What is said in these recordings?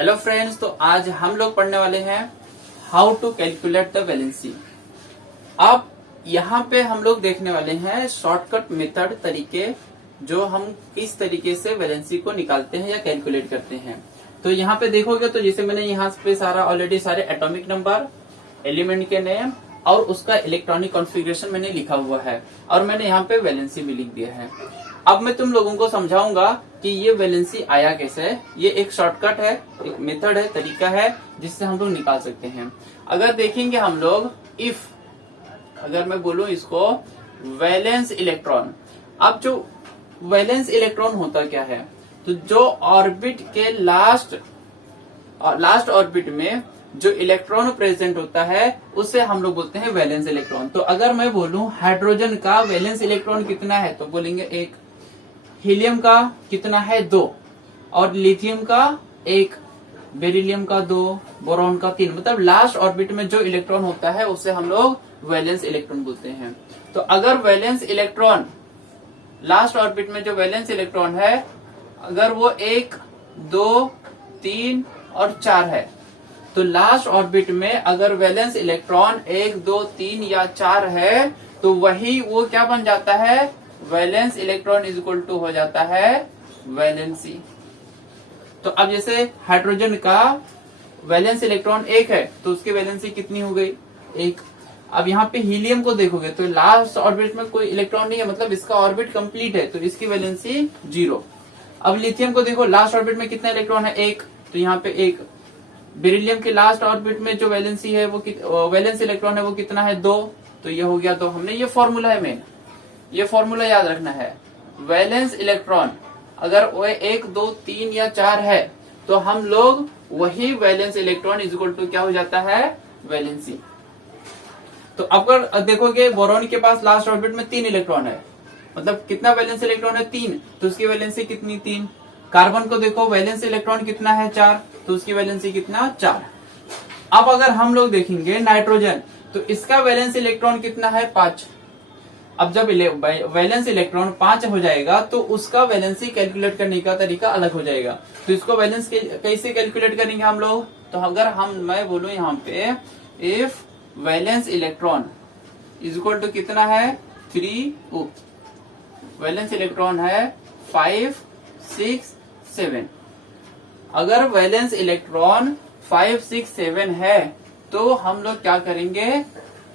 Hello friends, तो आज हम लोग पढ़ने वाले हैं how to calculate the valency. अब यहाँ पे हम लोग देखने वाले हैं शॉर्टकट मेथड तरीके, जो हम किस तरीके से वैलेंसी को निकालते हैं या कैलकुलेट करते हैं। तो यहाँ पे देखोगे तो जैसे मैंने यहाँ पे ऑलरेडी सारे एटॉमिक नंबर, एलिमेंट के नेम और उसका इलेक्ट्रॉनिक कॉन्फ़िगरेशन मैंने लिखा हुआ है और मैंने यहाँ पे वैलेंसी भी लिख दिया है। अब मैं तुम लोगों को समझाऊंगा कि ये वैलेंसी आया कैसे है। ये एक शॉर्टकट है, एक मेथड है, तरीका है जिससे हम लोग निकाल सकते हैं। अगर देखेंगे हम लोग, अगर मैं बोलूं इसको वैलेंस इलेक्ट्रॉन, अब जो वैलेंस इलेक्ट्रॉन होता क्या है, तो जो ऑर्बिट के लास्ट ऑर्बिट में जो इलेक्ट्रॉन प्रेजेंट होता है उसे हम लोग बोलते हैं वैलेंस इलेक्ट्रॉन। तो अगर मैं बोलूं हाइड्रोजन का वैलेंस इलेक्ट्रॉन कितना है तो बोलेंगे 1, हीलियम का कितना है 2, और लिथियम का 1, बेरिलियम का 2, बोरॉन का 3। मतलब लास्ट ऑर्बिट में जो इलेक्ट्रॉन होता है उसे हम लोग वैलेंस इलेक्ट्रॉन बोलते हैं। तो अगर वैलेंस इलेक्ट्रॉन, लास्ट ऑर्बिट में जो वैलेंस इलेक्ट्रॉन है, अगर वो 1, 2, 3 और 4 है, तो लास्ट ऑर्बिट में अगर वैलेंस इलेक्ट्रॉन 1, 2, 3 या 4 है तो वही वो क्या बन जाता है, valence electron is equal to हो जाता है वैलेंसी। तो अब जैसे हाइड्रोजन का वैलेंस इलेक्ट्रॉन 1 है तो उसकी वैलेंसी कितनी हो गई, 1। अब यहाँ पे हीलियम को देखोगे तो लास्ट ऑर्बिट में कोई इलेक्ट्रॉन नहीं है, मतलब इसका ऑर्बिट कंप्लीट है, तो इसकी वैलेंसी 0। अब लिथियम को देखो, लास्ट ऑर्बिट में कितना इलेक्ट्रॉन है, 1, तो यहाँ पे 1। बेरिलियम के लास्ट ऑर्बिट में जो वैलेंसी है वो वैलेंस इलेक्ट्रॉन है वो कितना है, 2, तो ये हो गया 2। हमने ये फॉर्मूला है मेन, ये फॉर्मूला याद रखना है। वैलेंस इलेक्ट्रॉन अगर वो 1, 2, 3 या 4 है तो हम लोग वही valence electron is equal to क्या हो जाता है, वैलेंसी। तो अगर देखोगे बोरॉन के पास लास्ट ऑर्बिट में 3 इलेक्ट्रॉन है, मतलब कितना वैलेंस इलेक्ट्रॉन है, 3, तो उसकी वैलेंसी कितनी, 3। कार्बन को देखो, वैलेंस इलेक्ट्रॉन कितना है, 4, तो उसकी वैलेंसी कितना, 4। अब अगर हम लोग देखेंगे नाइट्रोजन, तो इसका वैलेंस इलेक्ट्रॉन कितना है, 5। अब जब वैलेंस इलेक्ट्रॉन 5 हो जाएगा तो उसका वैलेंसी कैलकुलेट करने का तरीका अलग हो जाएगा। तो इसको वैलेंस कैसे कैलकुलेट करेंगे हम लोग, तो अगर मैं बोलूं यहाँ पे if valence electron is equal to कितना है, 3, वैलेंस इलेक्ट्रॉन है 5, 6, 7। अगर वैलेंस इलेक्ट्रॉन 5, 6, 7 है तो हम लोग क्या करेंगे,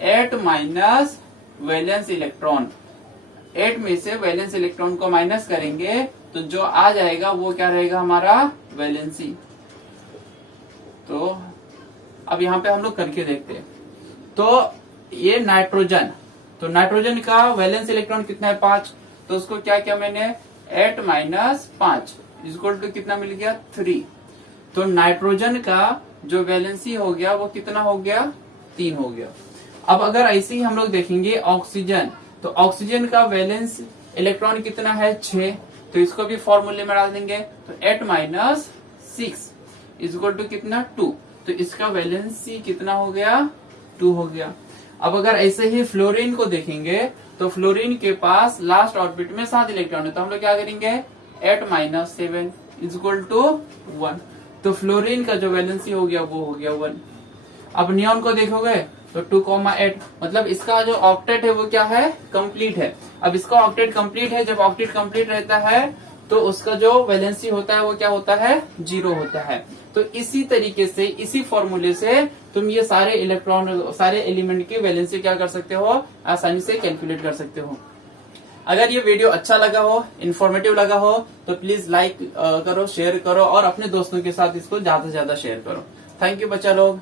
8 माइनस वैलेंस इलेक्ट्रॉन, 8 में से वैलेंस इलेक्ट्रॉन को माइनस करेंगे तो जो आ जाएगा वो क्या रहेगा, हमारा वैलेंसी। तो अब यहाँ पे हम लोग करके देखते हैं। तो ये नाइट्रोजन, तो नाइट्रोजन का वैलेंस इलेक्ट्रॉन कितना है, 5, तो उसको क्या किया मैंने, 8 माइनस 5 इक्वल टू कितना मिल गया, 3। तो नाइट्रोजन का जो वैलेंसी हो गया वो कितना हो गया, 3 हो गया। अब अगर ऐसे ही हम लोग देखेंगे ऑक्सीजन, तो ऑक्सीजन का वैलेंस इलेक्ट्रॉन कितना है, 6, तो इसको भी फॉर्मूले में डाल देंगे, तो 8 माइनस 6 इक्वल टू कितना, 2, तो इसका वैलेंसी कितना हो गया, 2 हो गया। अब अगर ऐसे ही फ्लोरीन को देखेंगे तो फ्लोरीन के पास लास्ट ऑर्बिट में 7 इलेक्ट्रॉन है, तो हम लोग क्या करेंगे, 8 माइनस 7 इक्वल टू 1, तो फ्लोरीन का जो वैलेंसी हो गया वो हो गया 1। अब नियॉन को देखोगे तो 2,8, मतलब इसका जो ऑक्टेट है वो क्या है, कंप्लीट है। अब इसका ऑक्टेट कंप्लीट है, जब ऑक्टेट कंप्लीट रहता है तो उसका जो वैलेंसी होता है वो क्या होता है, 0 होता है। तो इसी तरीके से, इसी फॉर्मूले से तुम ये सारे इलेक्ट्रॉन, सारे एलिमेंट की वैलेंसी क्या कर सकते हो, आसानी से कैलकुलेट कर सकते हो। अगर ये वीडियो अच्छा लगा हो, इन्फॉर्मेटिव लगा हो, तो प्लीज लाइक करो, शेयर करो और अपने दोस्तों के साथ इसको ज्यादा से ज्यादा शेयर करो। थैंक यू बच्चा लोग।